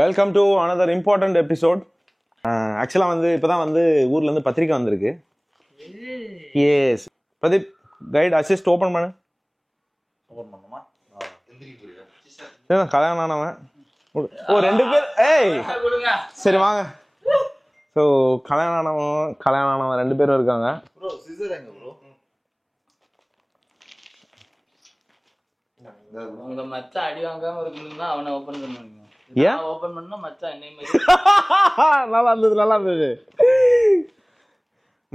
Welcome to another important episode. Actually இப்பதான் ஊர்ல இருந்து பத்திரிக்கை வந்திருக்கு. Yes Pradeep, guide assist open பண்ணு. கல்யாணம் ஆனவன் ரெண்டு பேர். ஏய் சரி வாங்க. ஸோ கல்யாணம் ஆனவன் ரெண்டு பேரும் இருக்காங்க. உங்க மச்சான் அடி வாங்காம இருக்கணும்னா அவனை ஓபன் பண்ணுவீங்க. ஏன் ஓபன் பண்ணா மச்சான் என்னை மாதிரி நல்லா இருந்தது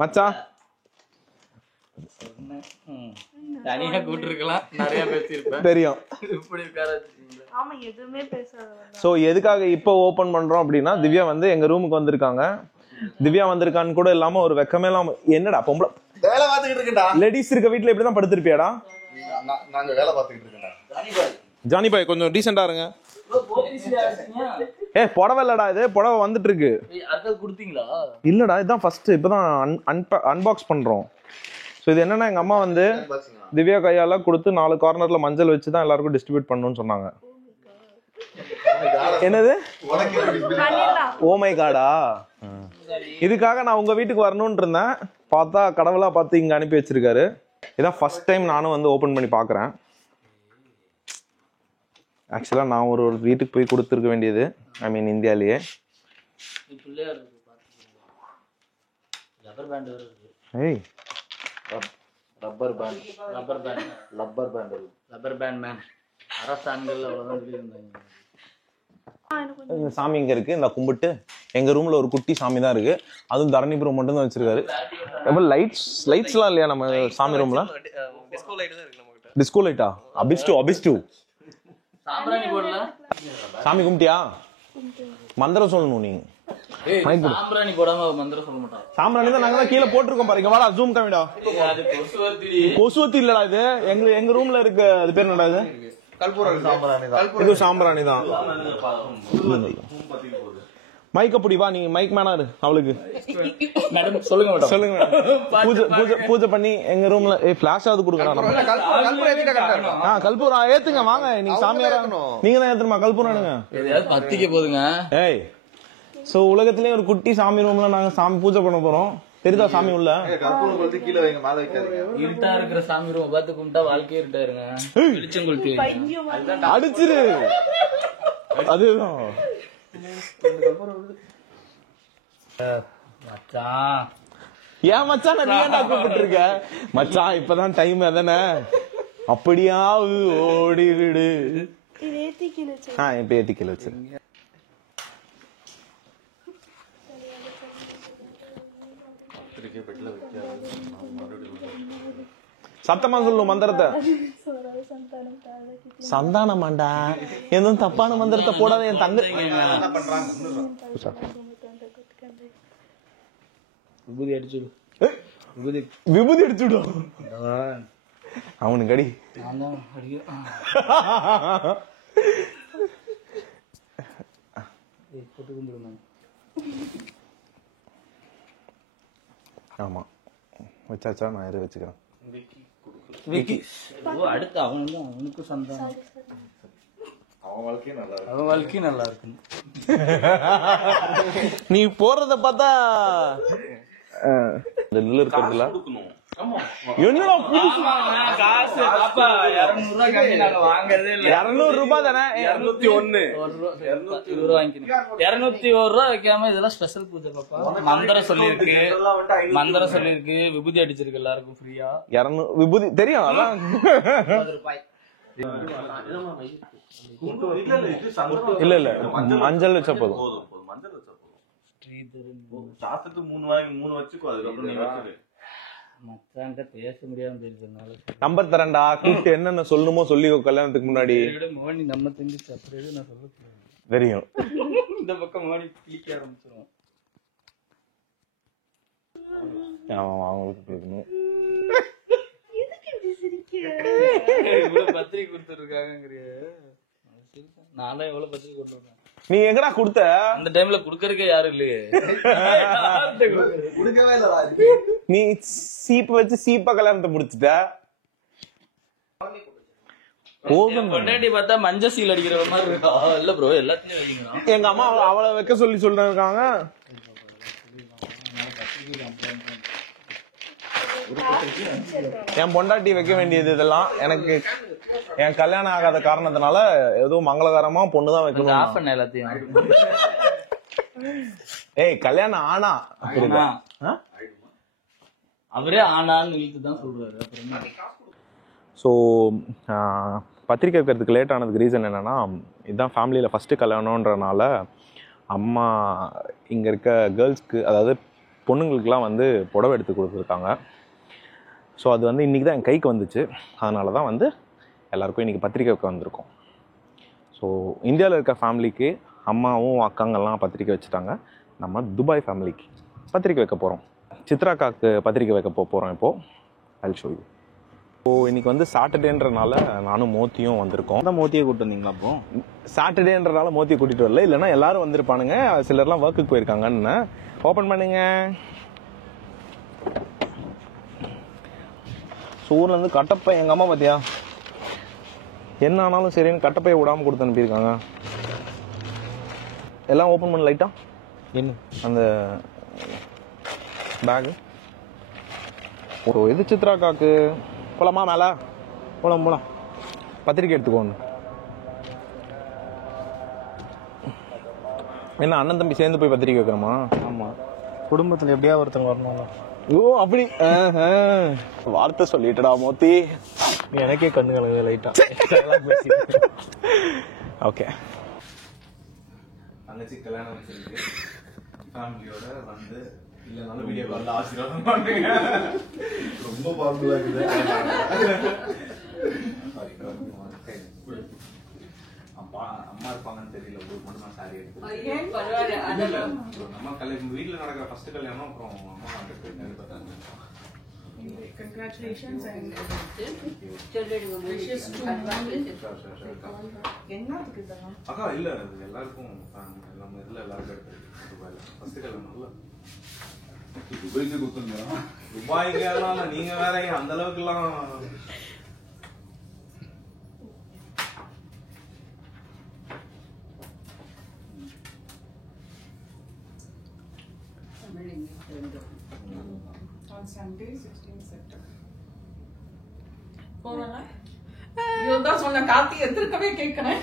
மச்சான். தனியா கூட்டிருக்கலாம், நிறைய பேசியிருப்பேன் தெரியும். இப்படி இருக்காரு. ஆமா எதுவுமே பேசாத. ஸோ எதுக்காக இப்போ ஓபன் பண்றோம் அப்படின்னா, திவ்யா எங்க ரூமுக்கு வந்திருக்காங்க. திவ்யா வந்திருக்கான்னு கூட இல்லாம ஒரு வெக்கமே இல்லாம, என்னடா பொம்பளை வேலை பார்த்துக்கிட்டு இருக்கேன்டா. லேடிஸ் இருக்க வீட்டுல இப்படிதான் படுத்திருப்பியாடா? நாங்க வேலை பார்த்துக்கிட்டு இருக்கேன்டா. ஜானி பாய் கொஞ்சம் டீசெண்டா இருங்க. புடவை இல்லடா, இது புடவை வந்துட்டு இருக்கு. இல்லடா, இதுதான் ஃபர்ஸ்ட், இப்பதான் அன்பாக்ஸ் பண்றோம். ஸோ இது என்னன்னா, எங்க அம்மா திவ்யா கையால கொடுத்து 4 கார்னர்ல மஞ்சள் வச்சுதான் எல்லாருக்கும் டிஸ்ட்ரிபியூட் பண்ணணும்னு சொன்னாங்க. என்னது? ஓ மை காடா. இதுக்காக நான் உங்க வீட்டுக்கு வரணும்னு இருந்தேன். பார்த்தா கடவுளா பார்த்து இங்க அனுப்பி வச்சிருக்காரு. இதான் ஃபர்ஸ்ட் டைம் நானும் ஓபன் பண்ணி பாக்குறேன். ஆக்சுவலா நான் ஒரு வீட்டுக்கு போய் கொடுத்துருக்க வேண்டியது, ஐ மீன் இந்தியாலேயே. ஏய் ரப்பர் பேண்ட் மேன் அரசாங்கங்கள் அவ்வளவுதான் இருந்தாங்க. சாமி இங்க இருக்கு, இந்த கும்பிட்டு. எங்க ரூம்ல ஒரு குட்டி சாமி தான் இருக்கு, அதுவும் தரணிபுரம் மட்டும் தான் வச்சிருக்காரு. லைட்ஸ்லாம் இல்லையா நம்ம சாமி ரூம்ல? டிஸ்கோ லைட்டா? அபிஸ்டு சாம்பிராணி போடல. சாமி கும்பிட்டியா? மந்திரம் சொல்லணும் நீ. சாம்பிராணி போடாம மந்திரம் சொல்ல மாட்டாங்க. சாம்பிராணி தான் நாங்க கீழே போட்டிருக்கோம் பாருங்க. வாடா ஜூம் காமிடா. கொசுவத்தி இல்லடா இது, எங்க ரூம்ல இருக்க. அது பேர் என்னடா? இது சாம்பிராணி தான். மைக்க புடி வா, நீ மைக் மேனா இரு அவளுக்கு. சொல்லுங்க. பூஜை பண்ணி எங்க ரூம்ல பிளாஷ் ஆகுது கொடுக்கலாம். கல்பூரம் ஏத்துங்க வாங்க. நீங்க சாமியாரா? நீங்க தான் ஏத்துமா கல்பூரம்? பத்திக்க போதுங்க. ஏய் சோ உலகத்திலேயே ஒரு குட்டி சாமி ரூம்ல நாங்க சாமி பூஜை பண்ண போறோம். தெரியுதா சாமி உள்ள? இருட்டா இருக்கிற சாமி ரூம் பார்த்து கும்பிட்டா வாழ்க்கையே இருட்டாருங்க. அடிச்சிரு. அதுதான் மச்சான். ஏன் மச்சான் நீ ஏன்டா கூப்பிட்டு இருக்க? மச்சான் இப்பதான் டைம் அதானே, அப்படியா ஓடிடு. இப்ப ஏத்தி கீழே வச்சிரு. சத்தமா சொல்லணும் மந்திரத்தை. சந்தானமாண்டா, எதுவும் தப்பான மந்திரத்தை போடாத என் தங்க. விபூதி அடிச்சுடு. விபூதி அடிச்சுடும் அவனுக்கு அடி. ஆமா வச்சாச்சா? நான் இரு வச்சுக்கிறேன். அடுத்து அவனுக்கு சந்தானம். அவன் வாழ்க்கையும் நல்லா இருக்கு. நீ போறத பார்த்தா இருக்கிறதுல என்னடா காசு 200 ரூபாய் தானே? 201 ரூபா வைக்காம இதெல்லாம் ஸ்பெஷல் பூஜை பாப்பா. மந்திரம் சொல்லிருக்கு, விபூதி அடிச்சிருக்கு எல்லாருக்கும் ஃப்ரீயா. 200 விபூதி தெரியும். அதான் இல்ல மஞ்சள் வச்சா போதும். பேச முடியாம தெரிஞ்சதுனால நம்பர் தரேன்டா. கூப்பிட்டு என்னென்ன சொல்லணுமோ சொல்லிக்கோ கல்யாணத்துக்கு முன்னாடி. மோனி நம்ம தெரிஞ்சு அப்படியே நான் சொல்ல தெரியும். இந்த பக்கம் மோனி கிளிக்க ஆரம்பிச்சிருவோம். பத்திரிக்கை கொடுத்துருக்காங்க. நான் எவ்வளவு பத்திரிக்கை கொண்டு வந்தேன். நீ எங்கடா குடுத்த? அந்த டைம்ல குடுக்கறதுக்கே யாரும் இல்லையே. நீ சீப்ப வச்சு சீப்பா கல்யாணத்தை முடிச்சுட்ட. போதும். பொண்டாட்டி பார்த்தா மஞ்சள் சீல் அடிக்கிற மாதிரி இருக்கா? இல்ல ப்ரோ, எல்லாத்தையும் வைக்கணும். எங்க அம்மா அவளை வைக்க சொல்லி சொல்லிருக்காங்க. என் பொண்டாட்டி வைக்க வேண்டியது இதெல்லாம் எனக்கு என் கல்யாணம் ஆகாத காரணத்தினால ஏதோ மங்களகரமா பொண்ணுதான் வைக்கணும். ஆஃப் பண்ண எல்லாத்தையும். ஏய் கல்யாணம் ஆனா ஆமா. அவரே ஆனான்னு இழுத்துதான் சொல்றாரு. அப்புறம் ஸோ பத்திரிக்கை வைக்கிறதுக்கு லேட் ஆனதுக்கு ரீசன் என்னன்னா, இதுதான் ஃபேமிலியில் ஃபஸ்ட்டு கல்யாணன்றனால அம்மா இங்கே இருக்க கேர்ள்ஸ்க்கு, அதாவது பொண்ணுங்களுக்கெலாம் வந்து புடவை எடுத்து கொடுத்துருக்காங்க. ஸோ அது வந்து இன்றைக்கி தான் என் கைக்கு வந்துச்சு. அதனால தான் வந்து எல்லாருக்கும் இன்றைக்கி பத்திரிக்கை வைக்க வந்திருக்கோம். ஸோ இந்தியாவில் இருக்க ஃபேமிலிக்கு அம்மாவும் அக்காங்கெல்லாம் பத்திரிக்கை வச்சுட்டாங்க. நம்ம துபாய் ஃபேமிலிக்கு பத்திரிக்கை வைக்க போகிறோம். சித்ராக்காக்கு பத்திரிக்கை வைக்க போகிறோம் இப்போது. ஐல் ஷோ யூ. ஸோ இன்றைக்கி வந்து சாட்டர்டேன்றனால நானும் மோத்தியும் வந்திருக்கோம். தான் மோத்தியை கூப்பிட்டு வந்தீங்களா? அப்போ சாட்டர்டேன்றனால மோத்தியை கூட்டிகிட்டு வரல, இல்லைன்னா எல்லாரும் வந்திருப்பானுங்க. சிலர்லாம் ஒர்க்குக்கு போயிருக்காங்கன்னு. ஓப்பன் பண்ணுங்க. ஸோ ஊர்லேருந்து கட்டப்பை எங்கள் அம்மா பார்த்தியா என்ன ஆனாலும் சரின்னு கட்டப்பையை விடாமல் கொடுத்து அனுப்பியிருக்காங்க. எல்லாம் ஓப்பன் பண்ண லைட்டா என்ன அந்த பேகு. ஒரு இது சித்ராக்காக்கு போலாமா? மேலே போலாம். பத்திரிக்கை எடுத்துக்கோங்க. என்ன அண்ணன் தம்பி சேர்ந்து போய் பத்திரிக்கை வைக்கிறோமா? ஆமாம், குடும்பத்தில் எப்படியா ஒருத்தங்க வரணும்ல. ஓ அப்படி வார்த்தை சொல்லிட்டடா மோத்தி. எனக்கே கண்ணு கலங்க லைட்டா. ஓகே, தங்கச்சி கல்யாணம் வச்சிருக்கு. ஃபேமிலியோட வந்து இல்லைனாலும் வீடியோ காலில் ஆசீர்வாதம் பண்ணுங்க. ரொம்ப பாப்புலரா இருக்குது. அம்மா இருப்பாங்கன்னு தெரியல, ஒரு மட்டும் தான் சாரி எடுத்து நம்ம கல்யாணம் வீட்டில் நடக்கிற ஃபர்ஸ்ட் கல்யாணம். அப்புறம் அம்மா வந்து பார்த்தாங்க. Congratulations and அக்கா இல்ல எல்லாருக்கும் நம்ம இதுல எல்லாருக்கும் எடுத்துருக்கு. துபாயில ஃபர்ஸ்ட் கல்யாணம் இல்ல. துபாய்க்கு கொடுத்துருங்க. துபாய்க்கு எல்லாம் நீங்க வேற அந்த அளவுக்கு எல்லாம். on Sunday 16th September. போறேன். இதுதான் சொன்ன கார்த்தி எதிர்க்கவே கேட்கிறேன்.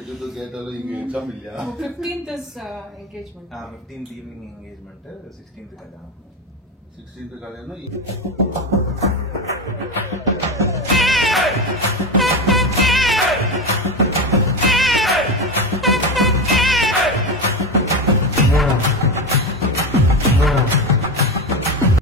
இது கேட்டாலும் இங்க எக்ஸாம் இல்லையா? 15th is engagement. 15th evening engagement, 16th கல்யாணம். 16th கல்யாணம்.